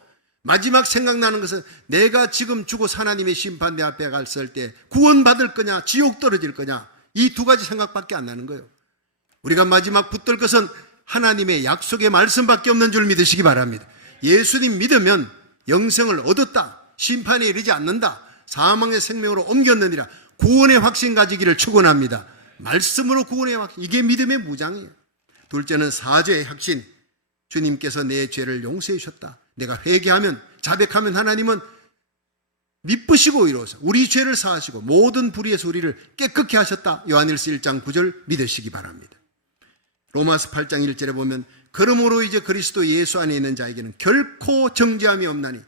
마지막 생각나는 것은 내가 지금 죽어서 하나님의 심판대 앞에 갔을 때 구원받을 거냐 지옥 떨어질 거냐, 이 두 가지 생각밖에 안 나는 거예요. 우리가 마지막 붙들 것은 하나님의 약속의 말씀밖에 없는 줄 믿으시기 바랍니다. 예수님 믿으면 영생을 얻었다, 심판에 이르지 않는다, 사망의 생명으로 옮겼느니라, 구원의 확신 가지기를 축원합니다. 말씀으로 구원의 확신, 이게 믿음의 무장이에요. 둘째는 사죄의 확신. 주님께서 내 죄를 용서해 주셨다. 내가 회개하면, 자백하면 하나님은 미쁘시고 이로써 우리 죄를 사하시고 모든 불의에서 우리를 깨끗게 하셨다. 요한일서 1장 9절 믿으시기 바랍니다. 로마서 8장 1절에 보면 그러므로 이제 그리스도 예수 안에 있는 자에게는 결코 정죄함이 없나니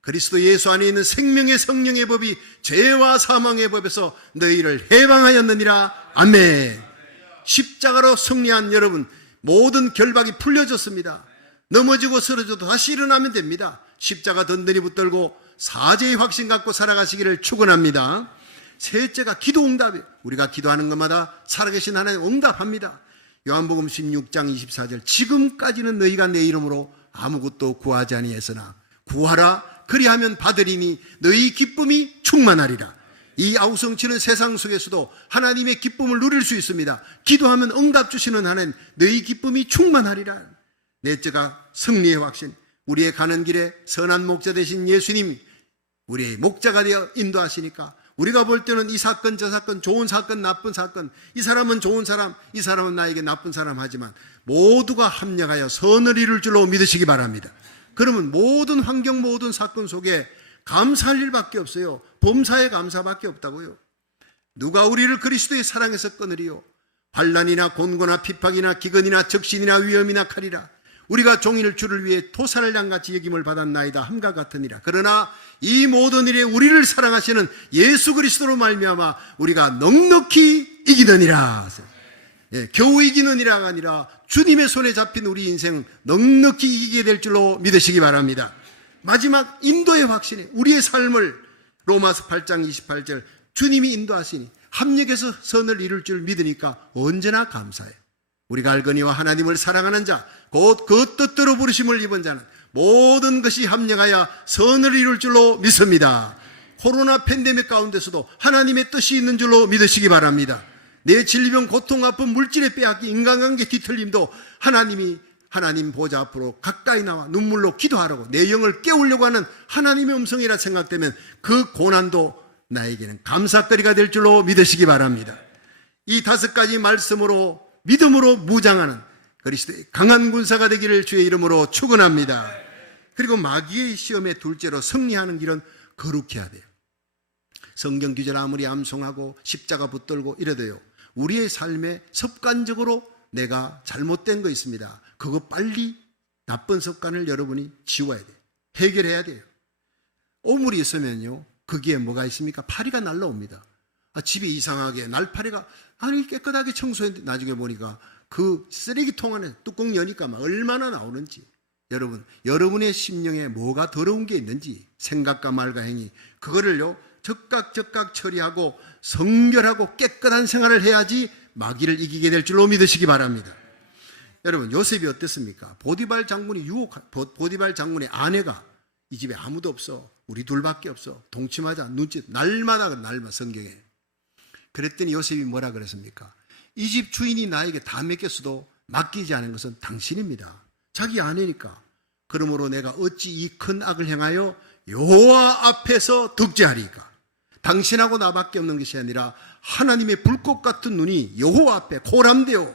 그리스도 예수 안에 있는 생명의 성령의 법이 죄와 사망의 법에서 너희를 해방하였느니라. 아멘. 십자가로 승리한 여러분, 모든 결박이 풀려졌습니다. 넘어지고 쓰러져도 다시 일어나면 됩니다. 십자가 든든히 붙들고 사죄의 확신 갖고 살아가시기를 축원합니다. 셋째가 기도 응답이에요. 우리가 기도하는 것마다 살아계신 하나님 응답합니다. 요한복음 16장 24절 지금까지는 너희가 내 이름으로 아무것도 구하지 아니했으나 구하라 그리하면 받으리니 너희 기쁨이 충만하리라. 이 아우성치는 세상 속에서도 하나님의 기쁨을 누릴 수 있습니다. 기도하면 응답 주시는 하나님, 너희 기쁨이 충만하리라. 넷째가 승리의 확신. 우리의 가는 길에 선한 목자 되신 예수님, 우리의 목자가 되어 인도하시니까 우리가 볼 때는 이 사건 저 사건, 좋은 사건 나쁜 사건, 이 사람은 좋은 사람, 이 사람은 나에게 나쁜 사람 하지만 모두가 합력하여 선을 이룰 줄로 믿으시기 바랍니다. 그러면 모든 환경, 모든 사건 속에 감사할 일밖에 없어요. 범사에 감사밖에 없다고요. 누가 우리를 그리스도의 사랑에서 끊으리요? 환난이나 곤고나 핍박이나 기근이나 적신이나 위험이나 칼이라. 우리가 종일 주를 위해 토산을 양같이 여김을 받았나이다 함과 같으니라. 그러나 이 모든 일에 우리를 사랑하시는 예수 그리스도로 말미암아 우리가 넉넉히 이기느니라. 겨우 이기느니라가 아니라 주님의 손에 잡힌 우리 인생은 넉넉히 이기게 될 줄로 믿으시기 바랍니다. 마지막 인도의 확신에 우리의 삶을 로마서 8장 28절 주님이 인도하시니 합력해서 선을 이룰 줄 믿으니까 언제나 감사해요. 우리가 알거니와 하나님을 사랑하는 자 곧 그 뜻대로 부르심을 입은 자는 모든 것이 합력하여 선을 이룰 줄로 믿습니다. 코로나 팬데믹 가운데서도 하나님의 뜻이 있는 줄로 믿으시기 바랍니다. 내 질병, 고통, 아픔, 물질의 빼앗기, 인간관계 뒤틀림도 하나님 보좌 앞으로 가까이 나와 눈물로 기도하라고 내 영을 깨우려고 하는 하나님의 음성이라 생각되면 그 고난도 나에게는 감사거리가 될 줄로 믿으시기 바랍니다. 이 5가지 말씀으로 믿음으로 무장하는 그리스도의 강한 군사가 되기를 주의 이름으로 축원합니다. 그리고 마귀의 시험에 둘째로 승리하는 길은 거룩해야 돼요. 성경 규절 아무리 암송하고 십자가 붙들고 이래도요, 우리의 삶에 습관적으로 내가 잘못된 거 있습니다. 그거 빨리 나쁜 습관을 여러분이 지워야 돼요. 해결해야 돼요. 오물이 있으면요, 거기에 뭐가 있습니까? 파리가 날라옵니다. 집이 이상하게 날파리가 아니 깨끗하게 청소했는데 나중에 보니까 그 쓰레기통 안에 뚜껑 여니까 막 얼마나 나오는지. 여러분, 여러분의 심령에 뭐가 더러운 게 있는지 생각과 말과 행위, 그거를요 적각 처리하고 성결하고 깨끗한 생활을 해야지 마귀를 이기게 될 줄로 믿으시기 바랍니다. 여러분, 요셉이 어땠습니까? 보디발 장군의 아내가 이 집에 아무도 없어, 우리 둘밖에 없어, 동침하자, 눈짓, 날마다 성경에. 그랬더니 요셉이 뭐라 그랬습니까? 이 집 주인이 나에게 다 맡겼어도 맡기지 않은 것은 당신입니다. 자기 아내니까. 그러므로 내가 어찌 이 큰 악을 행하여 여호와 앞에서 득죄하리까? 당신하고 나밖에 없는 것이 아니라 하나님의 불꽃 같은 눈이 여호와 앞에 고람되어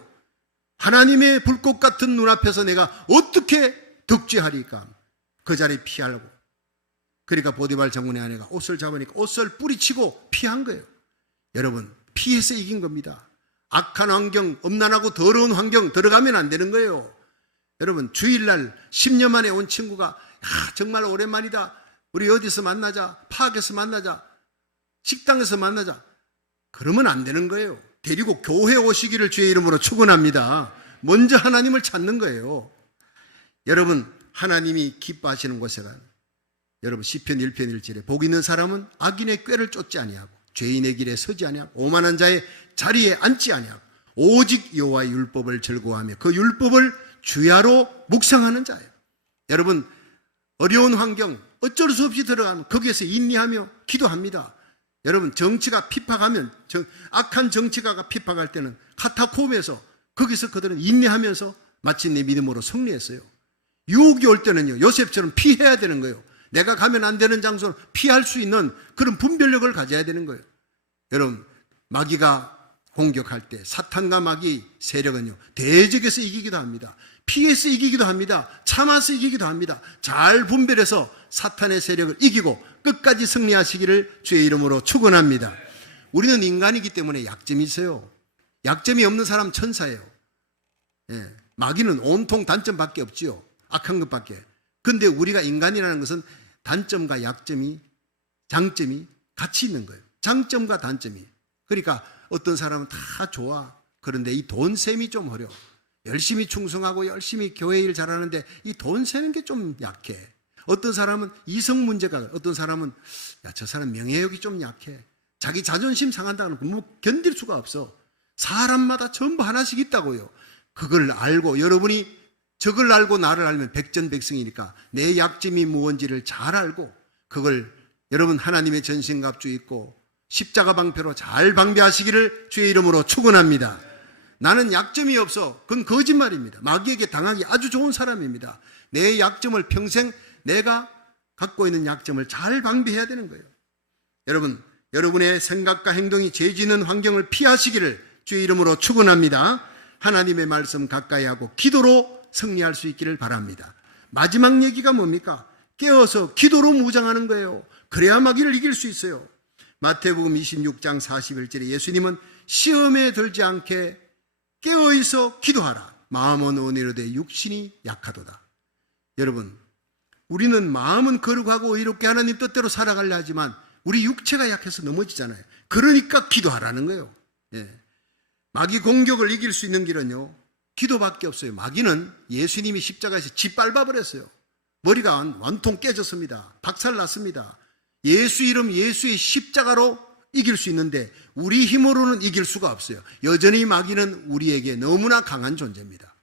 하나님의 불꽃 같은 눈 앞에서 내가 어떻게 득죄하리까? 그 자리 피하려고. 그러니까 보디발 장군의 아내가 옷을 잡으니까 옷을 뿌리치고 피한 거예요. 여러분, 피해서 이긴 겁니다. 악한 환경, 엄난하고 더러운 환경 들어가면 안 되는 거예요. 여러분, 주일날 10년 만에 온 친구가 정말 오랜만이다. 우리 어디서 만나자. 파악에서 만나자. 식당에서 만나자. 그러면 안 되는 거예요. 데리고 교회 오시기를 주의 이름으로 축원합니다. 먼저 하나님을 찾는 거예요. 여러분, 하나님이 기뻐하시는 곳에는 여러분 시편 1편 1절에 복 있는 사람은 악인의 꾀를 쫓지 아니하고 죄인의 길에 서지 아니하고 오만한 자의 자리에 앉지 아니하고 오직 여호와의 율법을 즐거워하며 그 율법을 주야로 묵상하는 자예요. 여러분, 어려운 환경 어쩔 수 없이 들어가면 거기에서 인내하며 기도합니다. 여러분, 정치가 핍박하면 악한 정치가가 핍박할 때는 카타콤에서 거기서 그들은 인내하면서 마침내 믿음으로 승리했어요. 유혹이 올 때는요, 요셉처럼 피해야 되는 거예요. 내가 가면 안 되는 장소를 피할 수 있는 그런 분별력을 가져야 되는 거예요. 여러분, 마귀가 공격할 때 사탄과 마귀 세력은요, 대적에서 이기기도 합니다. 피해서 이기기도 합니다. 참아서 이기기도 합니다. 잘 분별해서 사탄의 세력을 이기고 끝까지 승리하시기를 주의 이름으로 축원합니다. 우리는 인간이기 때문에 약점이 있어요. 약점이 없는 사람 천사예요. 예, 마귀는 온통 단점밖에 없지요. 악한 것밖에. 근데 우리가 인간이라는 것은 단점과 약점이, 장점이 같이 있는 거예요. 장점과 단점이. 그러니까 어떤 사람은 다 좋아. 그런데 이 돈 셈이 좀 어려워. 열심히 충성하고 열심히 교회 일 잘하는데 이 돈 세는 게 좀 약해. 어떤 사람은 이성 문제가, 어떤 사람은 저 사람 명예욕이 좀 약해. 자기 자존심 상한다는 거 뭐 견딜 수가 없어. 사람마다 전부 하나씩 있다고요. 그걸 알고 여러분이 적을 알고 나를 알면 백전백승이니까 내 약점이 무언지를 잘 알고 그걸 여러분 하나님의 전신갑주 입고 십자가 방패로 잘 방비하시기를 주의 이름으로 축원합니다. 나는 약점이 없어. 그건 거짓말입니다. 마귀에게 당하기 아주 좋은 사람입니다. 내 약점을 평생 내가 갖고 있는 약점을 잘 방비해야 되는 거예요. 여러분, 여러분의 생각과 행동이 죄 짓는 환경을 피하시기를 주의 이름으로 축원합니다. 하나님의 말씀 가까이 하고 기도로 승리할 수 있기를 바랍니다. 마지막 얘기가 뭡니까? 깨어서 기도로 무장하는 거예요. 그래야 마귀를 이길 수 있어요. 마태복음 26장 41절에 예수님은 시험에 들지 않게 깨어있어 기도하라. 마음은 온유로되 육신이 약하도다. 여러분, 우리는 마음은 거룩하고 의롭게 하나님 뜻대로 살아가려 하지만 우리 육체가 약해서 넘어지잖아요. 그러니까 기도하라는 거예요. 예. 마귀 공격을 이길 수 있는 길은요, 기도밖에 없어요. 마귀는 예수님이 십자가에서 짓밟아버렸어요. 머리가 완통 깨졌습니다. 박살났습니다. 예수 이름 예수의 십자가로 이길 수 있는데 우리 힘으로는 이길 수가 없어요. 여전히 마귀는 우리에게 너무나 강한 존재입니다.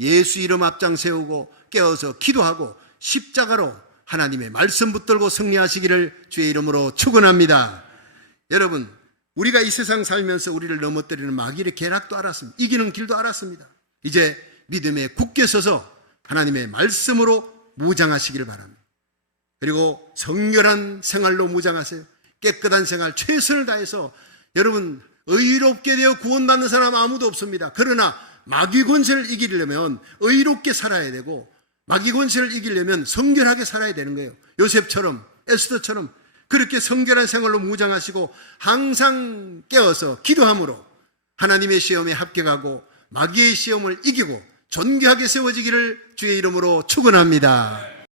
예수 이름 앞장 세우고 깨어서 기도하고 십자가로 하나님의 말씀 붙들고 승리하시기를 주의 이름으로 축원합니다. 여러분, 우리가 이 세상 살면서 우리를 넘어뜨리는 마귀의 계략도 알았습니다. 이기는 길도 알았습니다. 이제 믿음에 굳게 서서 하나님의 말씀으로 무장하시기를 바랍니다. 그리고 성결한 생활로 무장하세요. 깨끗한 생활, 최선을 다해서. 여러분, 의롭게 되어 구원받는 사람 아무도 없습니다. 그러나 마귀 권세를 이기려면 의롭게 살아야 되고 마귀 권세를 이기려면 성결하게 살아야 되는 거예요. 요셉처럼, 에스더처럼 그렇게 성결한 생활로 무장하시고 항상 깨어서 기도함으로 하나님의 시험에 합격하고 마귀의 시험을 이기고 존귀하게 세워지기를 주의 이름으로 축원합니다.